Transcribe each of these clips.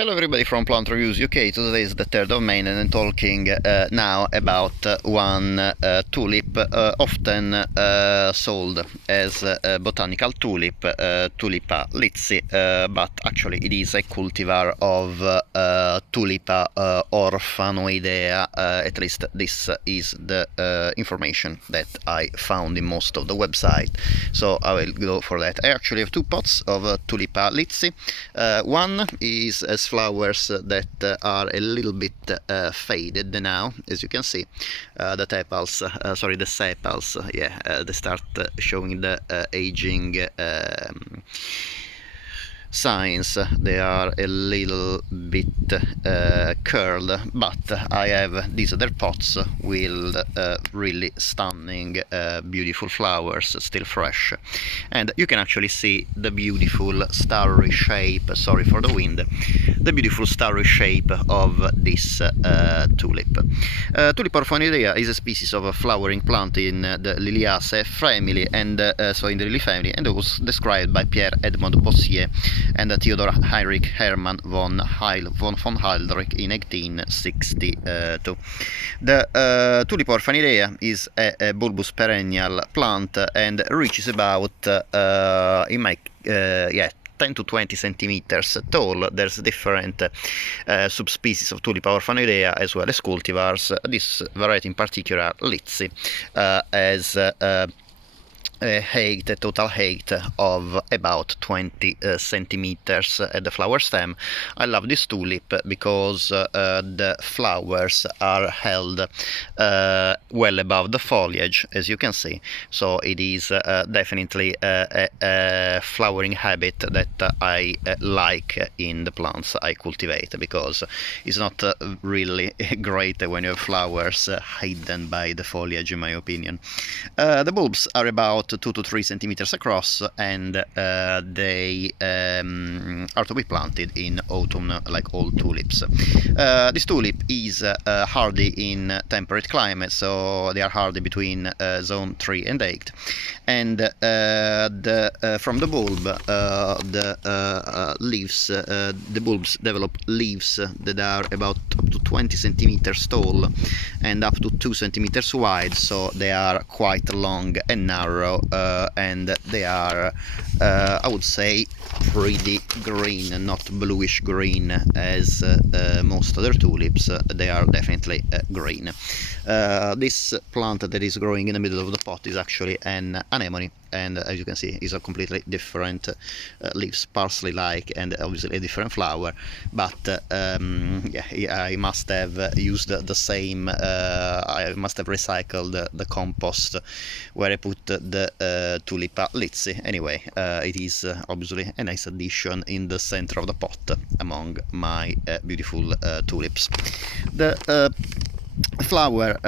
Hello everybody from Plant Reviews UK. Today is the 3rd of May and I'm talking now about one tulip often sold as a botanical tulip, Tulipa Lizzy, but actually it is a cultivar of Tulipa orphanidea. At least this is the information that I found in most of the website, so I will go for that. I actually have two pots of Tulipa Lizzy. One is as flowers that are a little bit faded now, as you can see. The tepals, sorry, the sepals, they start showing the aging signs. They are a little bit curled, but I have these other pots with really stunning beautiful flowers, still fresh, and you can actually see the beautiful starry shape, sorry for the wind, the beautiful starry shape of this tulip. Tulip orphanidea is a species of a flowering plant in the Liliaceae family, and so in the lily family, and it was described by Pierre Edmond Bossier and Theodor Heinrich Hermann von Hildrich in 1862. The Tulip orphanidea is a bulbous perennial plant and reaches about 10 to 20 centimeters tall. There's different subspecies of Tulipa orphanidea as well as cultivars. This variety in particular, Lizzy, has a total height of about 20 centimeters at the flower stem. I love this tulip because the flowers are held well above the foliage, as you can see, so it is definitely a flowering habit that I like in the plants I cultivate, because it's not really great when you have flowers hidden by the foliage, in my opinion. The bulbs are about 2 to 3 centimeters across, and they are to be planted in autumn like all tulips. This tulip is hardy in temperate climates, so they are hardy between zone 3 and 8, and from the bulb the leaves, the bulbs develop leaves that are about up to 20 centimeters tall and up to 2 centimeters wide, so they are quite long and narrow, and they are, I would say, pretty green, not bluish green as most other tulips. They are definitely green. This plant that is growing in the middle of the pot is actually an anemone, and as you can see, is a completely different leaves, parsley-like, and obviously a different flower. But I must have used the same. I must have recycled the compost where I put the Tulipa Lizzy. Anyway, it is obviously a nice addition in the center of the pot among my beautiful tulips. The flower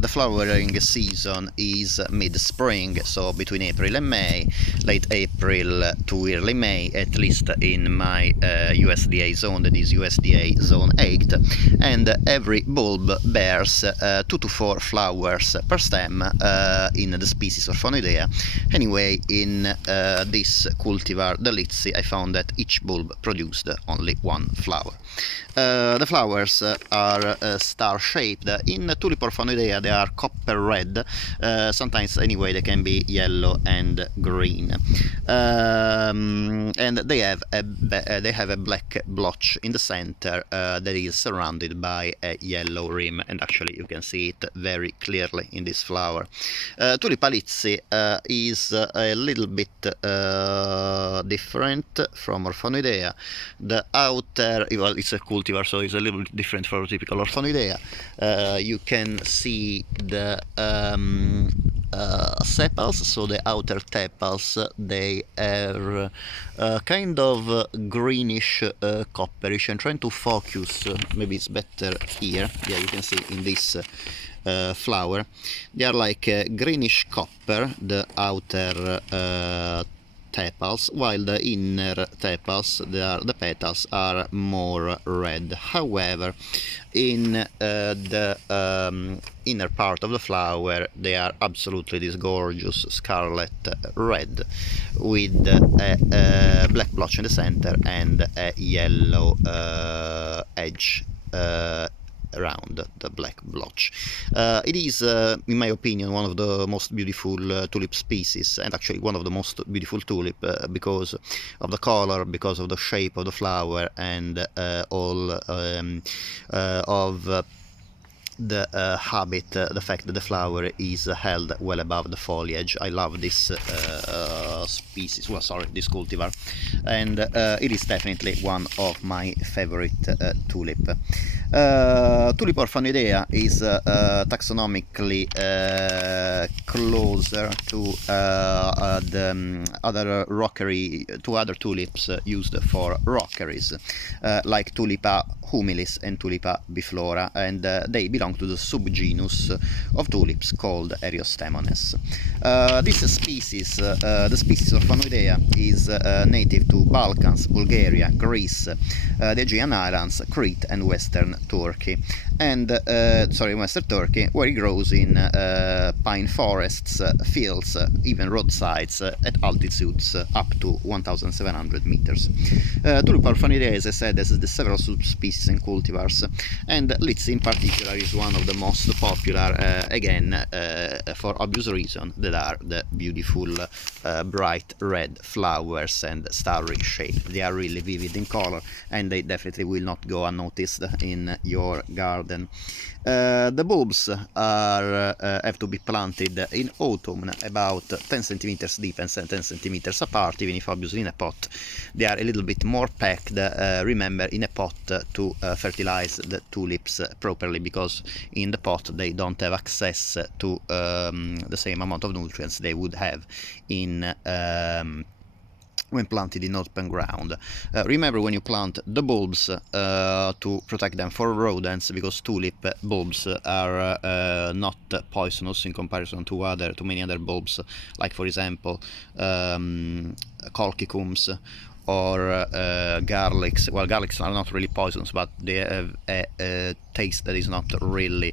the flowering season is mid-spring, so between April and May, late April to early May, at least in my USDA zone, that is USDA zone 8, and every bulb bears 2 to 4 flowers per stem in the species Orphanidea. Anyway, in this cultivar, the Lizzy, I found that each bulb produced only one flower. The flowers are star-shaped. In Tulip orphanidea they are copper red, sometimes anyway they can be yellow and green, and they have a black blotch in the center that is surrounded by a yellow rim, and actually you can see it very clearly in this flower. Tulipa Lizzy is a little bit different from orphanidea. The outer, well, it's a cultivar, so it's a little bit different from typical orphanidea. You can see the sepals, so the outer tepals, they are kind of greenish copperish. I'm trying to focus, maybe it's better here. Yeah, you can see in this flower they are like greenish copper, the outer tepals, while the inner tepals, the petals, are more red. However, in the inner part of the flower, they are absolutely this gorgeous scarlet red, with a black blotch in the center and a yellow edge around the black blotch. It is, in my opinion, one of the most beautiful tulip species, and actually one of the most beautiful tulip because of the color, because of the shape of the flower, and all of the habit, the fact that the flower is held well above the foliage. I love this species, well, sorry, this cultivar, and it is definitely one of my favorite tulip. Tulip orphanidea is taxonomically closer to the other rockery, to other tulips used for rockeries, like Tulipa humilis and Tulipa biflora, and they belong to the subgenus of tulips called Eriostemones. This species, the species orphanidea, is native to Balkans, Bulgaria, Greece, the Aegean Islands, Crete and Western Turkey, and Western Turkey, where it grows in pine forests, fields, even roadsides at altitudes up to 1,700 meters. Tulip orphanidea, as I said, has the several subspecies and cultivars, and Lizzy in particular is one of the most popular, again, for obvious reason, that are the beautiful bright red flowers and starry shape. They are really vivid in color, and they definitely will not go unnoticed in your garden. The bulbs have to be planted in autumn, about 10 centimeters deep and 10 centimeters apart, even if obviously in a pot they are a little bit more packed. Remember, in a pot to fertilize the tulips properly, because in the pot they don't have access to the same amount of nutrients they would have in when planted in open ground. Remember, when you plant the bulbs, to protect them for rodents, because tulip bulbs are not poisonous in comparison to many other bulbs, like for example colchicums or garlics. Well, garlics are not really poisonous, but they have a taste that is not really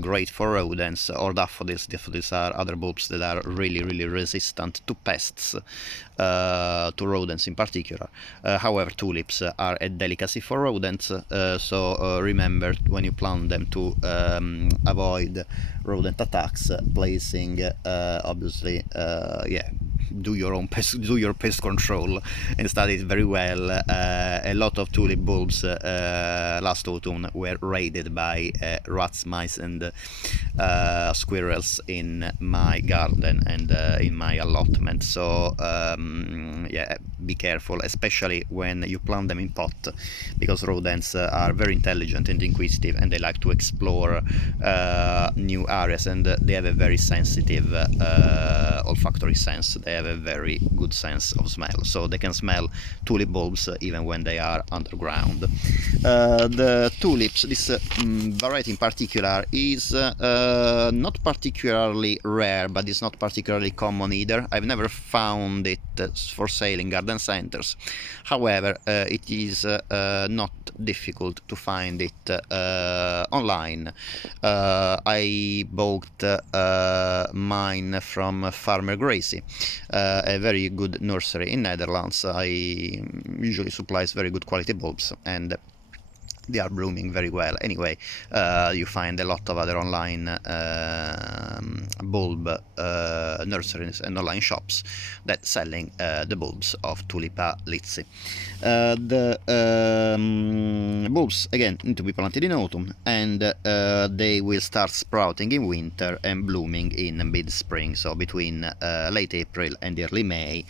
great for rodents, or daffodils. Daffodils are other bulbs that are really resistant to pests, to rodents in particular. However, tulips are a delicacy for rodents, so remember, when you plant them, to avoid rodent attacks, placing obviously do your pest control and study it very well. A lot of tulip bulbs last autumn were raided by rats, mice and squirrels in my garden and in my allotment, so yeah, be careful, especially when you plant them in pot, because rodents are very intelligent and inquisitive, and they like to explore new areas, and they have a very sensitive olfactory sense. They have a very good sense of smell, so they can smell tulip bulbs even when they are underground. The tulips, this variety in particular, is not particularly rare, but it's not particularly common either. I've never found it for sale in garden centers. However, it is not difficult to find it online. I bought mine from Farmer Gracie, a very good nursery in Netherlands. I usually supplies very good quality bulbs, and they are blooming very well. Anyway, you find a lot of other online bulb nurseries and online shops that selling the bulbs of Tulipa Lizzy. The bulbs, again, need to be planted in autumn, and they will start sprouting in winter and blooming in mid-spring, so between late April and early May,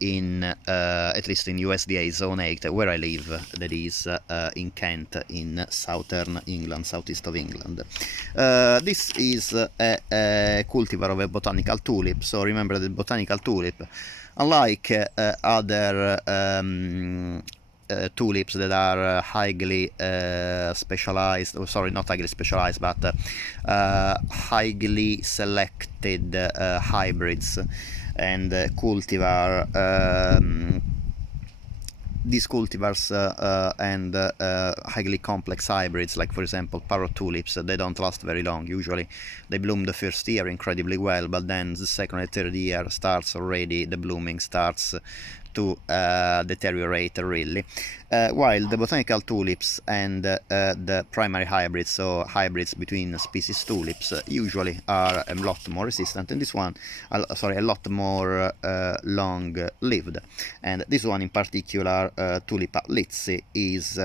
in at least in USDA Zone 8, where I live, that is in Kent, in southern England, southeast of England. This is a cultivar of a botanical tulip, so remember the botanical tulip, unlike other tulips that are highly specialized, sorry, not highly specialized, but highly selected hybrids. and cultivar. These cultivars and highly complex hybrids, like for example parrot tulips, they don't last very long. Usually they bloom the first year incredibly well, but then the second and third year starts already, the blooming starts to deteriorate really. While the botanical tulips and the primary hybrids, so hybrids between species tulips, usually are a lot more resistant, and this one, sorry, a lot more long-lived. And this one in particular, Tulipa Lizzy, is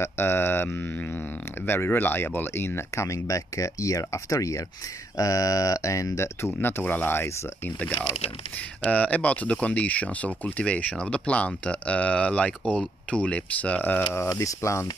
very reliable in coming back year after year and to naturalize in the garden. About the conditions of cultivation of the plant, like all tulips, this plant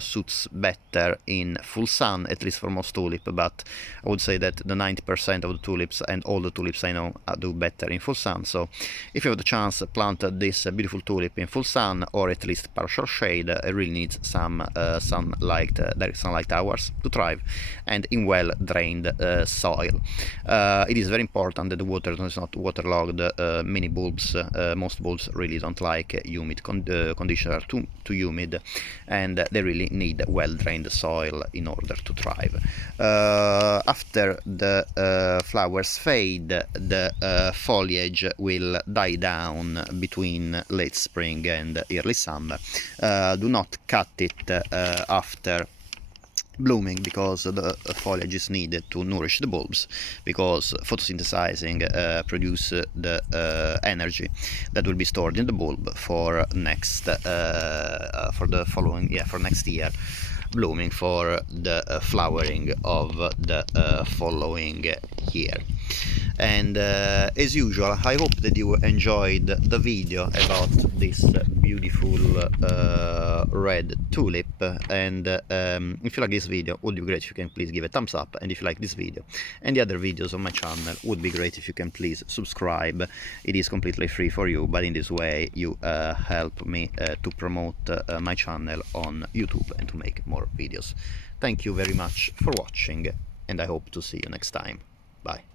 suits better in full sun, at least for most tulips, but I would say that the 90% of the tulips and all the tulips I know do better in full sun. So if you have the chance, plant this beautiful tulip in full sun, or at least partial shade. It really needs some sunlight, direct sunlight hours to thrive, and in well drained soil. It is very important that the water is not waterlogged. Many bulbs, most bulbs really don't like humid conditions, are too humid, and they really need well drained soil in order to thrive. After the flowers fade, the foliage will die down between late spring and early summer. Do not cut it after blooming, because the foliage is needed to nourish the bulbs, because photosynthesizing produce the energy that will be stored in the bulb for next for the following for next year blooming, for the flowering of the following year. And as usual, I hope that you enjoyed the video about this beautiful red tulip, and if you like this video, would be great if you can please give a thumbs up, and if you like this video and the other videos on my channel, would be great if you can please subscribe. It is completely free for you, but in this way you help me to promote my channel on YouTube and to make more videos. Thank you very much for watching, and I hope to see you next time. Bye.